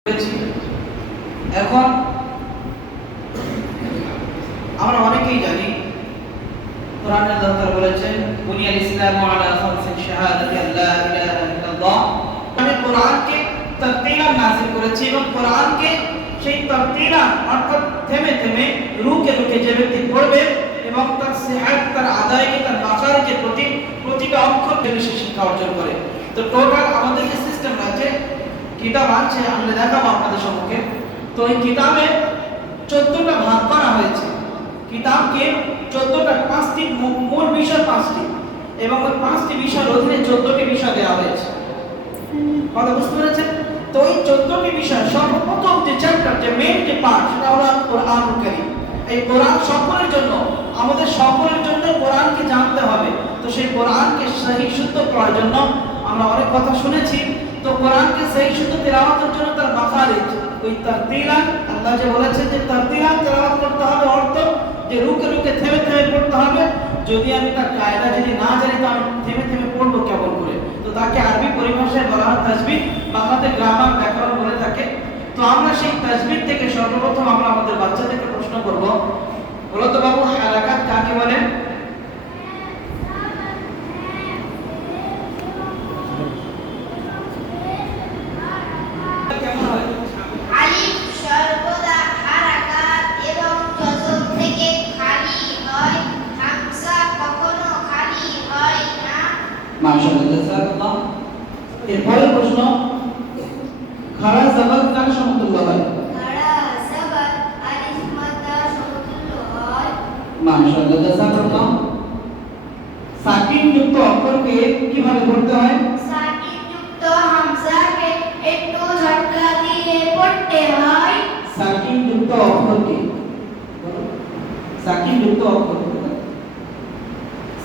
এখন আমরা অনেকেই জানি কোরআনে আল্লাহ তাআলা বলেছেন বুনিয়াল ইসলামু আলা খামসি শাহাদাতি আল্লা ইলাহা ইল্লাল্লাহ। মানে কোরআনকে তারতিলান নাযিল করেছে এবং কোরআনকে সেই তারতিলান অর্থাৎ থেমে থেমে রুকে রুকে যে ব্যক্তি পড়বে এবং তার সিহাত তার আদায়কে তার মাখারিজের প্রতিটা অক্ষর থেকে সে শিক্ষা অর্জন করে। তো টোটাল আমাদের যে সিস্টেম আছে কিতাব আছে আমরা দেখাবো আপনাদের সম্মুখে। তো এই কিতাবে 14টা ভাগ করা হয়েছে। কিতাবকে 14টা 5টি মূল বিষয় 5টি এবং ওই 5টি বিষয়ের অধীনে 14টি বিষয় দেওয়া হয়েছে। কথা বুঝতে পেরেছেন? তো এই 14টি বিষয় সর্বপ্রথম যে চ্যাপ্টার যে মেইন যে পার্ট সেটা হলো কোরআনুল কারীম। এই কোরআন সকলের জন্য আমাদের সকলের জন্য কোরআনকে জানতে হবে। তো সেই কোরআনকে সহি শুদ্ধ করার জন্য আমরা অনেক কথা শুনেছি। তো কোরআনকে সহি শুদ্ধ তেলাওয়াতের জন্য তার মাখারিজ ওই তারতিলান আল্লাহ যে বলেছেন যে তারতিলান তেলাওয়াত করতে হবে অর্থ যে রুকে রুকে থেমে থেমে পড়তে হবে। যদি আমি তার কায়দা যদি না জানি তো আমি থেমে থেমে পড়বো কেমন করে? তো তাকে আরবি পরিভাষায় বলা হয় তাজবিদ, বাংলাতে গ্রামার ব্যাকরণ বলে থাকে। তো আমরা সেই তাজবিদ থেকে সর্বপ্রথম আমরা আমাদের বাচ্চাদেরকে প্রশ্ন করব, বলো তো বাবু হারাকাত কাকে বলে? কেমন হয়? আলিফ সর্বদা হারাকাত এবং জজম থেকে খালি হয়, হামজা কখনো খালি হয় না। মাশাআল্লাহ, জাযাকাল্লাহ। এরপরের প্রশ্ন, খাড়া জবর কার সমতুল্য হয়? খাড়া জবর আলিফ মাদ্দা সমতুল্য হয়। মাশাআল্লাহ, জাযাকাল্লাহ। সাকিন যুক্ত অক্ষরকে কিভাবে পড়তে হয়? সাকিন যুক্ত হামজাকে একটু ঝটকা দিয়ে পড়তে হয়। সাকিন যুক্ত অক্ষরকে সাকিন যুক্ত অক্ষর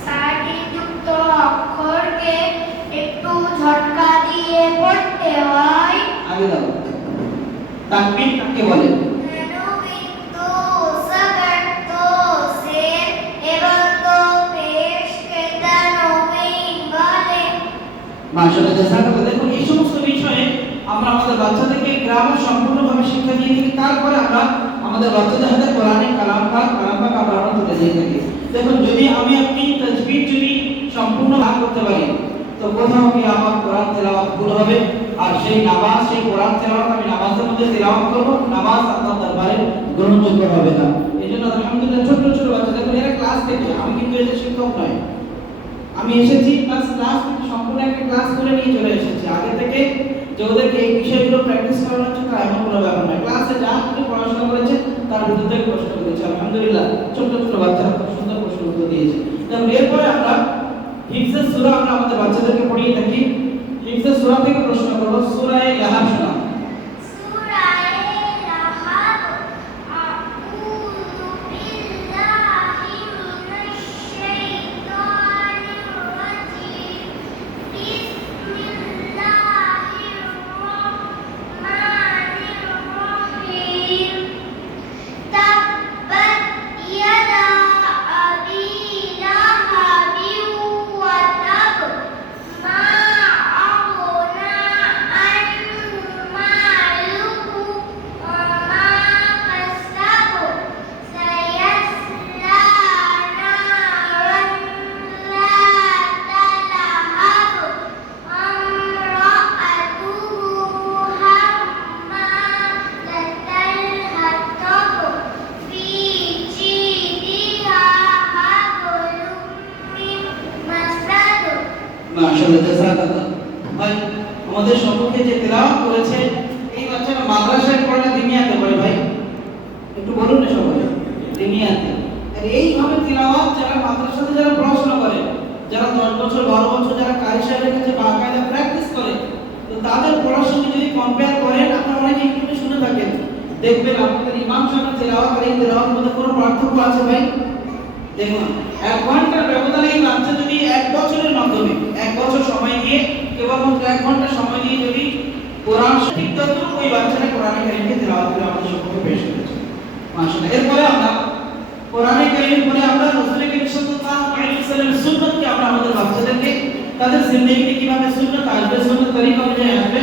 সাকিন যুক্ত অক্ষরকে একটু ঝটকা দিয়ে পড়তে হয়। আগে দাও। তানবিন কাকে বলে? তো সবর তো সের এবং তো পেশ কেতা নবীন বলে। মাশাআল্লাহ, জাযাকাল্লাহ। দেখুন এই সমস্ত বিষয়ে আমরা আমাদের বাচ্চাদেরকে গ্রামার সম্পূর্ণভাবে শিক্ষা দিয়ে থাকি। তারপরে আমরা আমাদের বাচ্চাদের হাতে কোরআনের কালাম পাক আমরা তুলে দিয়ে থাকি। দেখুন যদি আমি আপনি তাজবিদ যদি সম্পূর্ণ না করতে পারি তো কোথাও কি আমার কোরআন তেলাওয়াত ভুল হবে। আর সেই নামাজ সেই কোরআন তেলাওয়াত আমি নামাজের মধ্যে তেলাওয়াত করব, নামাজ আল্লাহর দরবারে গ্রহণযোগ্য হবে না। এইজন্য আলহামদুলিল্লাহ ছোট ছোট বাচ্চাদের এরা ক্লাস থেকে, আমি কিন্তু এদের শিক্ষক নয়, আমি এসেছি ক্লাস সম্পূর্ণ একটা ক্লাস করে নিয়ে চলে এসেছি। আগে থেকে যে ওদেরকে এই বিষয়গুলো প্র্যাকটিস করানো হচ্ছে তা এমন কোনো ব্যাপার নয়। ক্লাসে যা কিছু পড়াশোনা করেছে তার ভিতর থেকে প্রশ্ন করেছে আলহামদুলিল্লাহ। ছোট ছোট বাচ্চারা খুব সুন্দর প্রশ্ন উত্তর দিয়েছে। এবং এরপরে আমরা হিফজের সূরা আমরা আমাদের বাচ্চাদেরকে পড়িয়ে থাকি। হিফজের সূরা থেকে প্রশ্ন করব, সূরা লাহাব শোনা। সূরা লাহাব আউযু বিল্লাহি মিনাশ শাইতানির রাজীম। বিসমিল্লাহির রাহমানির রাহিম। তাব্বাত ইয়াদা আবি লাহাবিন ওয়া তাব। মা আগনা আনহু মালুহু ওয়া মা কাসাব। সায়াসলা নারান যাতা লাহাব। আমরাআতুহু হাম্মালাতাল হাতাব। ফি জিদিহা হাবলুম মিন মাসাদ। মাশাআল্লাহ, জাযাকাল্লাহ। ভাই আমাদের সম্মুখে যে তেলাওয়াত করেছে এই বাচ্চারা মাদ্রাসায় পড়ে না দিনিয়াতে পড়ে? ভাই একটু বলুন না সবাই। দিনিয়াতে। আর এইভাবে তেলাওয়াত যারা মাদ্রাসাতে যারা পড়াশোনা করে, যারা 10 বছর 12 বছর যারা কারি সাহেবের কাছে বাকায়দা প্র্যাকটিস করে, তো তাদের পড়ার সঙ্গে যদি কম্পেয়ার করেন, আপনারা অনেকে একটু শুনে থাকেন, দেখবেন আপনাদের ইমাম সাহেবের তেলাওয়াত আর এই তেলাওয়াতের মধ্যে কোনো পার্থক্য আছে ভাই? দেখুন 1 ঘন্টার ব্যবধানে এই বাচ্চা যদি 1 বছরের মাধ্যমে 1 বছর সময় দিয়ে কেবলমাত্র 1 ঘন্টা সময় দিয়ে যদি কোরআন ঠিক ততটুকু ওই বাচ্চাটা কোরআনে কারীমকে তেলাওয়াত করে আমাদের সম্মুখে পেশ করেছে। মাশাআল্লাহ। এরপরে আমরা কোরআনে কারীমের পরে আমরা রাসূল করিম সাল্লাল্লাহু আলাইহি ওয়াসাল্লামের সুন্নাতকে আমরা আমাদের বাচ্চাদেরকে তাদের জিন্দেগিতে কিভাবে সুন্নাত আসবে, সুন্নাত তরিকা অনুযায়ী আসবে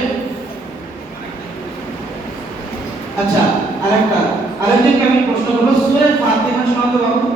আচ্ছা, আরেকজনকে আমি প্রশ্ন করবো, সূরা ফাতিহা শোনাতে পারবো?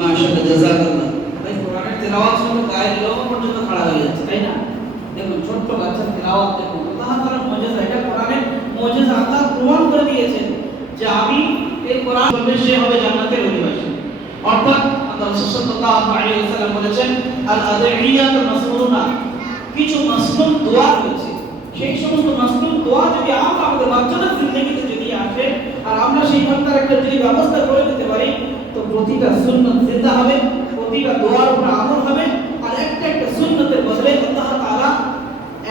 মাশাআল্লাহ, জাযাকাল্লাহ। ভাই কোরআনের তেলাওয়াত শুনে গায়ের লোম পর্যন্ত খাড়া হয়ে যাচ্ছে, তাই না? দেখুন ছোট্ট বাচ্চার তেলাওয়াত দেখুন, আল্লাহ তাআলার মুজিজা, এটা কোরআনের মুজিজা। আল্লাহ প্রমাণ করে দিয়েছেন যে আমি এই কোরআন পড়লে সে হবে জান্নাতের অধিবাসী। অর্থাৎ আল্লাহ রাসূল সাল্লাল্লাহু আলাইহি ওয়াসাল্লাম বলেছেন, আল আদঈয়াতুল মাসরুনা, কিছু মাসনুন দোয়া রয়েছে, সেই সমস্ত মাসনুন দোয়া যদি আমরা আমাদের বাচ্চাদের জিন্দেগিতে যদি আসে আর আমরা সেই বাচ্চার একটা যদি ব্যবস্থা করে দিতে পারি, তো প্রতিটা সুন্নাত জিন্দা হবে, প্রতিটা দোয়ার উপর আমল হবে, আর একটা একটা সুন্নাতের বদলে আল্লাহ তাআলা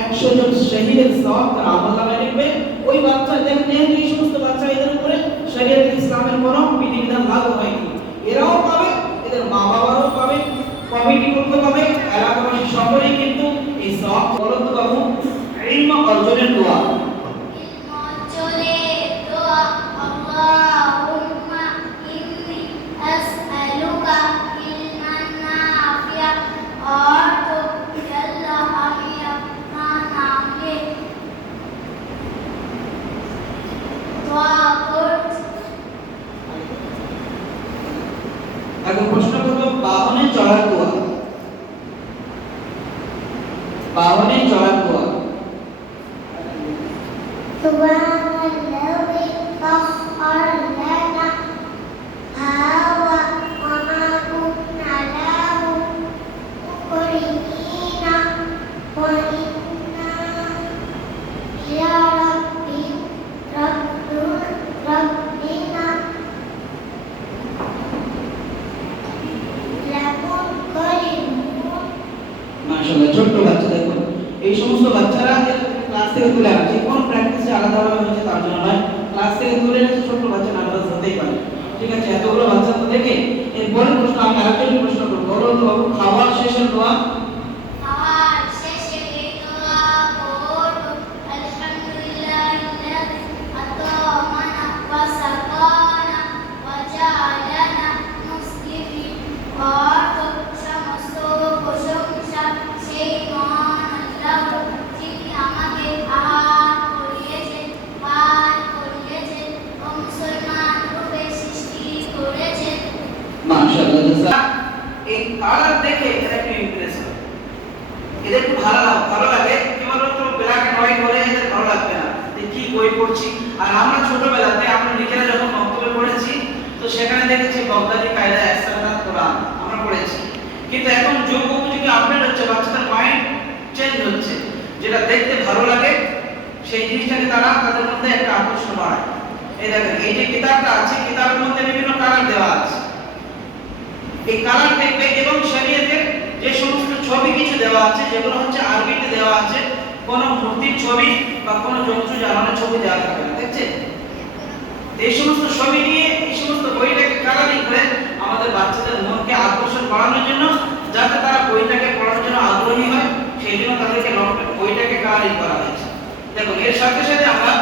100 জন শহীদের সওয়াব তার আমলনামায় লিখবে। ওই বাচ্চা যেহেতু এই সমস্ত বাচ্চা এদের উপরে শরীয়ত ইসলামের কোনো বিধিবিধান লাগু হয়নি, এরাও পাবে, এদের মা বাবারাও পাবে, কমিটি করতে পাবে, এলাকাবাসী সকলেই কিন্তু এই সওয়াব বরকত পাবো। ইলম অর্জনের দোয়া, এখন প্রশ্ন করব বাহনে চড়ার দোয়া। বাহনে চড়ার দোয়া, সুবহানাল্লাযী সাখখারা লানা হাওয়া ওয়া মা কুন্না লাহু মুকরিনিনা ওয়া ইন্না ইলা রাব্বিনা লামুনকারিমুন। মাশাআল্লাহ, ছোট্ট বাচ্চা দেখুন, এই সমস্ত বাচ্চারা ক্লাস থেকে তুলে আনছে, কোন প্র্যাকটিসে আলাদাভাবে হচ্ছে তার জন্য নয়, ক্লাস থেকে তুলে এনেছে, ছোট্ট বাচ্চা নার্ভাস হতেই পারে। ঠিক আছে, এতগুলো বাচ্চা তো দেখে এরপরে প্রশ্ন আমি আরেকজন প্রশ্ন করবো, বলুন তো বাবু, খাওয়ার শেষের দোয়া। খাওয়ার শেষে দোয়া করব, আলহামদুলিল্লাহিল্লাযী আতা'মানা ওয়া সাকানা ওয়া জা'আলানা মুসলিমিন। অর্থ সমস্ত প্রশংসা সেই মহান আল্লাহর, যিনি আমাকে আহার করিয়েছেন, পান করিয়েছেন ও মুসলমান রূপে সৃষ্টি করেছেন। মাশাআল্লাহ, জাযাক। এই কালার দেখে এরা একটু ইমপ্রেস হয়, এদের খুব ভালো লাগে, কেবলমাত্র ব্ল্যাক এন্ড হোয়াইট হলে এদের ভালো লাগবে না, যে কি বই পড়ছি। আর আমরা ছোটবেলাতে আমরা নিজেরা যখন মক্তবে পড়েছি, তো সেখানে দেখেছি বাগদাদি কায়দা একসাথে কোরআন আমরা পড়েছি, কিন্তু এখন যুগ উপযোগী আপডেট হচ্ছে, বাচ্চাদের মাইন্ড চেঞ্জ হচ্ছে, যেটা দেখতে ভালো লাগে সেই জিনিসটাকে তারা তাদের মধ্যে একটা আকর্ষণ বাড়ায়। এই দেখেন, এই যে কিতাবটা আছে, কিতাবের মধ্যে বিভিন্ন কালার দেওয়া আছে, এই কালার দেখবে, এবং শরীয়তের যে সমস্ত ছবি কিছু দেওয়া আছে, যেগুলো হচ্ছে আরবিতে দেওয়া আছে, কোন মূর্তির ছবি বা কোন জন্তু জানোয়ারের ছবি দেওয়া থাকে না, দেখছেন? এই সমস্ত ছবি নিয়ে এই সমস্ত বইটাকে কালারিং করে আমাদের বাচ্চাদের মনকে আকর্ষণ বাড়ানোর জন্য, যাতে তারা বইটাকে পড়ার জন্য আগ্রহী হয়, সেই জন্য তাদেরকে বইটাকে কালারিং করা হয়েছে। দেখুন, এর সাথে সাথে আমরা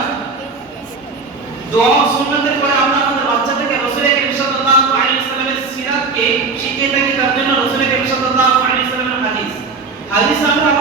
দোয়া সুন্নতের পরে আমরা আমাদের বাচ্চাদেরকে রাসূল করিম সাল্লাল্লাহু আলাইহি ওয়াসাল্লামের সিরাতকে শিখিয়ে থাকি। তার জন্য রাসূল করিম সাল্লাল্লাহু আলাইহি ওয়াসাল্লামের হাদিস আমরা